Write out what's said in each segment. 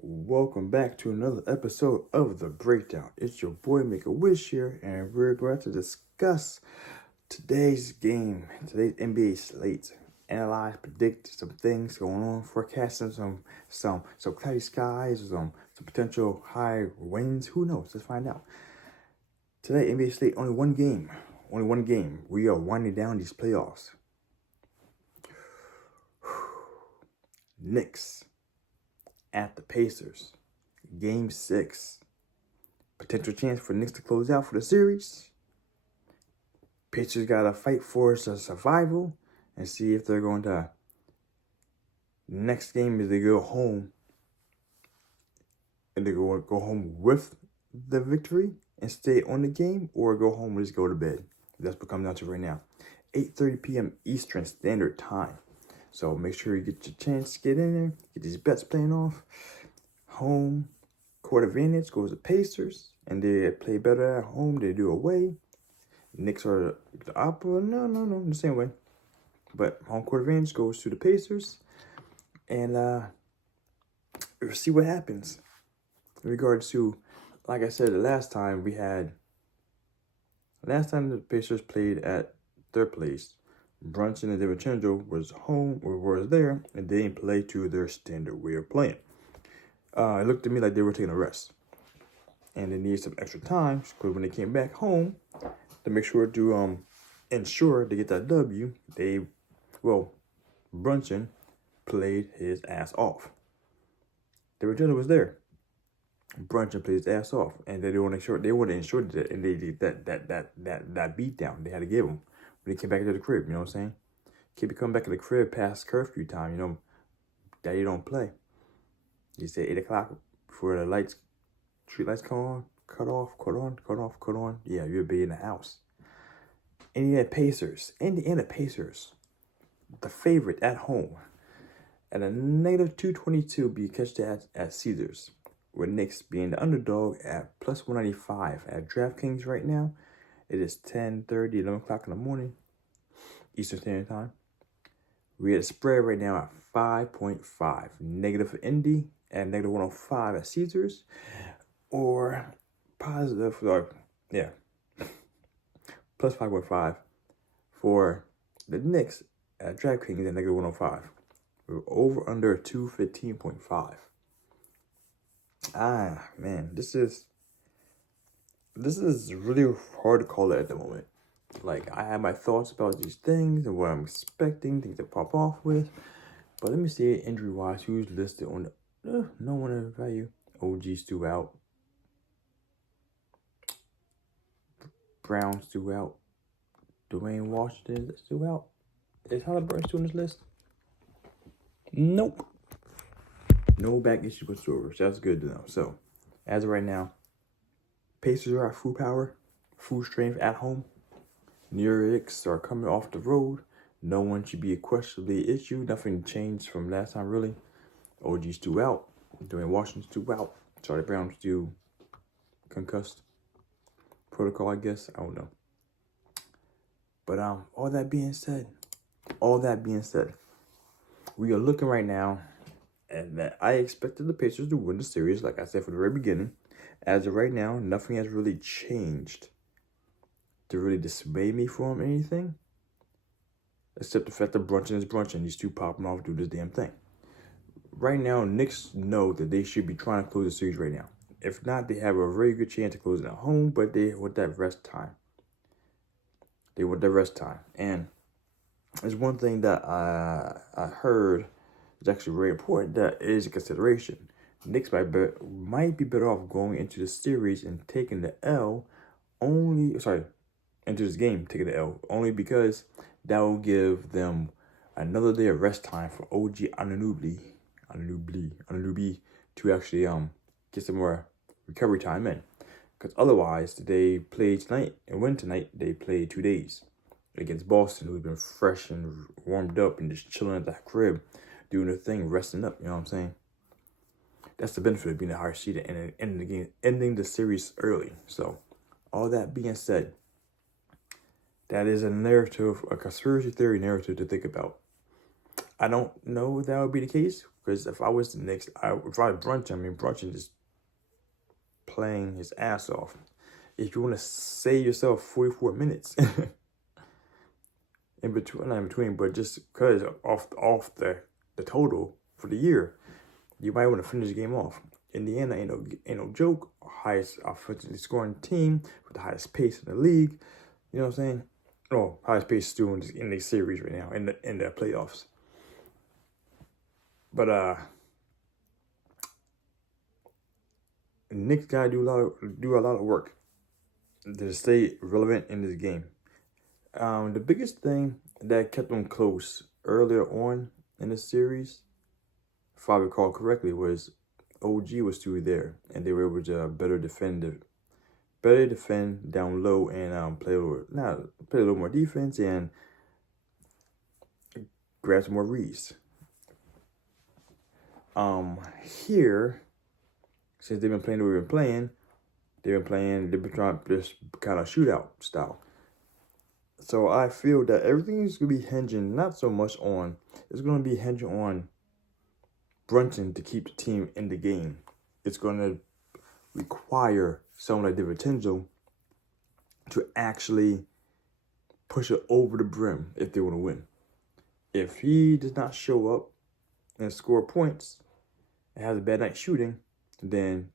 Welcome back to another episode of The Breakdown. It's your boy Make-A-Wish here, and we're going to discuss today's NBA slate. Analyze, predict some things going on, forecasting some cloudy skies, some potential high winds. Who knows? Let's find out. Today, NBA slate, only one game. Only one game. We are winding down these playoffs. Knicks at the Pacers. Game 6. Potential chance for Knicks to close out for the series. Pacers got to fight for survival and see if they're going to. Next game is they go home and they go home with the victory and stay on the game, or go home and just go to bed. That's what comes down to right now. 8:30 p.m. Eastern Standard Time. So make sure you get your chance to get in there, get these bets playing off. Home court advantage goes to Pacers, and they play better at home. They do away. Knicks are the opposite. No, the same way. But home court advantage goes to the Pacers, and we'll see what happens. In regards to, like I said, last time the Pacers played at their place, Brunson and DiVincenzo was home or was there, and they didn't play to their standard way of playing. It looked to me like they were taking a rest, and they needed some extra time because when they came back home to make sure to ensure to get that W, Brunson played his ass off. DiVincenzo was there. Brunson played his ass off, and they wanted to ensure that, and they did that beat down they had to give him when he came back to the crib. You know what I'm saying? Can't be coming back to the crib past curfew time. You know, Daddy don't play. You say 8 o'clock before the street lights come on, cut off. Yeah, you'll be in the house. Indiana Pacers, the favorite at home, at a negative 222, be catched at Caesars, with Knicks being the underdog at plus 195 at DraftKings right now. It is 10:30, 11 o'clock in the morning, Eastern Standard Time. We had a spread right now at 5.5, negative for Indy, and negative 105 at Caesars, or positive, plus 5.5 for the Knicks at DraftKings at negative 105. We're over under 215.5. Man, this is really hard to call it at the moment. Like, I have my thoughts about these things and what I'm expecting things to pop off with. But let me see, injury-wise, who's listed on the no one in value. OG's still out. Brown's still out. Dwayne Washington is still out. Is Halliburton still on this list? Nope. No back issue whatsoever. So that's good to know. So, as of right now, Pacers are at full power, full strength at home. Knicks are coming off the road. No one should be a questionably issue. Nothing changed from last time, really. OG's still out. Dwayne Washington's still out. Charlie Brown's still concussed. Protocol, I guess. I don't know. But all that being said, we are looking right now, and that I expected the Pacers to win the series, like I said from the very beginning. As of right now, nothing has really changed to really dismay me from anything, except the fact that Brunson is Brunson. These two popping off, do this damn thing. Right now, Knicks know that they should be trying to close the series right now. If not, they have a very good chance of closing at home, but they want that rest time. And there's one thing that I heard is actually very important that is a consideration. Knicks might be better off going into the series and taking the L into this game, taking the L, only because that will give them another day of rest time for OG Anunoby to actually get some more recovery time in. Because otherwise, they play tonight and win tonight, they play 2 days against Boston, who's been fresh and warmed up and just chilling at the crib, doing their thing, resting up, you know what I'm saying? That's the benefit of being a higher seed and ending the series early. So, all that being said, that is a narrative, a conspiracy theory narrative to think about. I don't know if that would be the case, Because if I was the Knicks, if I was Brunson just playing his ass off. If you want to save yourself 44 minutes in between, not in between, but just because off the total for the year, you might want to finish the game off. Indiana ain't no joke. Highest offensively scoring team with the highest pace in the league. You know what I'm saying? Oh, highest pace still in the series right now in the playoffs. But Knicks gotta do a lot of work to stay relevant in this game. The biggest thing that kept them close earlier on in the series, if I recall correctly, was OG was still there, and they were able to better defend down low and play a little more defense and grab some more reads. Here, since they've been playing the way they've been trying this kind of shootout style. So I feel that everything's gonna be hinging it's gonna be hinging on Brunson to keep the team in the game. It's gonna require someone like DiVincenzo to actually push it over the brim if they want to win. If he does not show up and score points and has a bad night shooting, then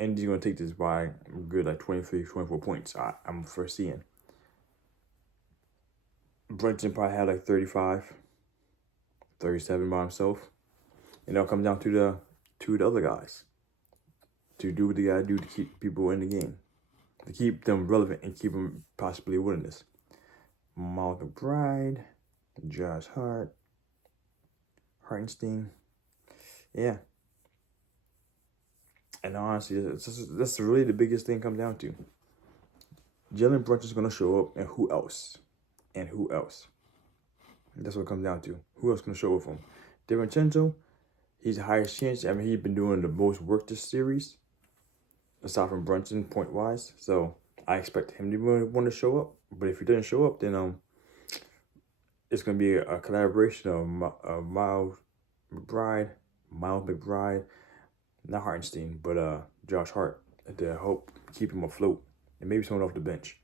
Indy's going to take this by a good 23, 24 points. I'm foreseeing. Brunson probably had 35, 37 by himself. And it'll come down to the other guys to do what they got to do to keep people in the game, to keep them relevant and keep them possibly winning this. Miles McBride, Josh Hart, Hartenstein. Yeah. And honestly, that's really the biggest thing comes down to. Jalen Brunson's going to show up, and who else? That's what it comes down to. Who else can show up for him? DiVincenzo, he's the highest chance. He's been doing the most work this series, aside from Brunson, point-wise. So I expect him to want to show up. But if he doesn't show up, then it's going to be a collaboration of Miles McBride, not Hartenstein, but Josh Hart, to help keep him afloat, and maybe someone off the bench.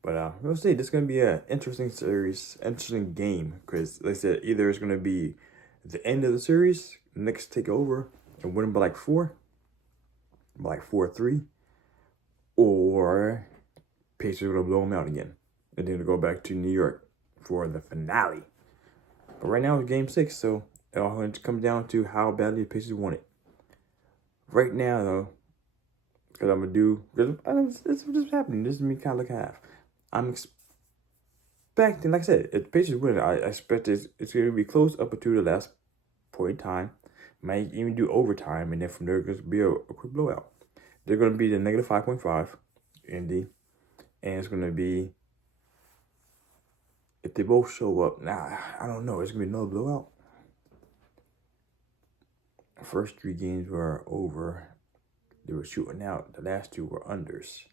But we'll see. This is going to be an interesting series, interesting game, because like I said, either it's going to be the end of the series, Knicks take over and win by 4-3, or Pacers are going to blow them out again, and then to go back to New York for the finale. But right now it's Game 6, so it all comes down to how badly the Pacers want it. Right now, though, because it's just happening. This is me kind of half. I'm expecting, like I said, if the Pacers win, I expect it's going to be close up to the last point in time. Might even do overtime, and then from there, it's going to be a quick blowout. They're going to be the negative 5.5, Indy, and it's going to be, if they both show up, I don't know, it's going to be another blowout. The first 3 games were over. They were shooting out. The last 2 were unders.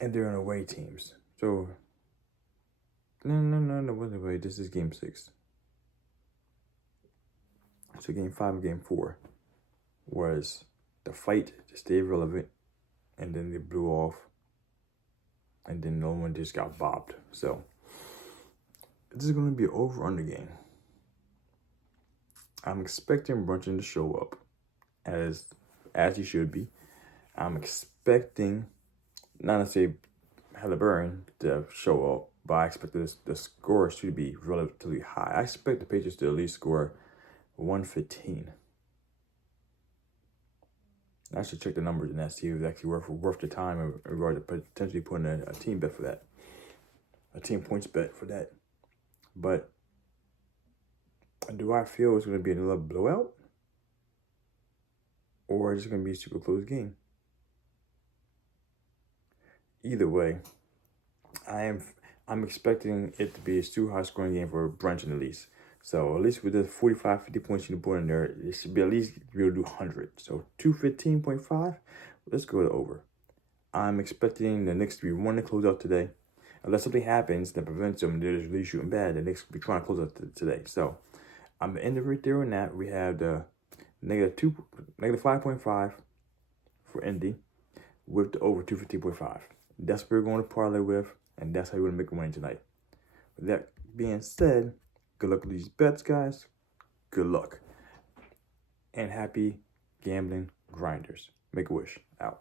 And they're on away teams. So, no, wasn't away. This is Game 6. So Game 5 and Game 4 was the fight to stay relevant. And then they blew off. And then no one just got bopped. So, this is going to be an over-under game. I'm expecting Brunson to show up as he should be. I'm expecting, not necessarily Halliburton to show up, but I expect the score should be relatively high. I expect the Patriots to at least score 115. I should check the numbers and see if it's actually worth the time in regard to potentially putting a team bet for that, a team points bet for that. But do I feel it's going to be another blowout? Or is it going to be a super close game? Either way, I'm expecting it to be a super high scoring game for Brunson at least. So at least with the 45, 50 points you put in there, it should be at least be able to do 100. So 215.5, let's go to over. I'm expecting the Knicks to be one to close out today. unless something happens that prevents them, they're just really shooting bad, the Knicks will be trying to close out today. So I'm going to end it right there on that. We have the negative 5.5 for Indy with the over 250.5. That's what we're going to parlay with, and that's how you're going to make money tonight. With that being said, good luck with these bets, guys. Good luck. And happy gambling grinders. Make a wish. Out.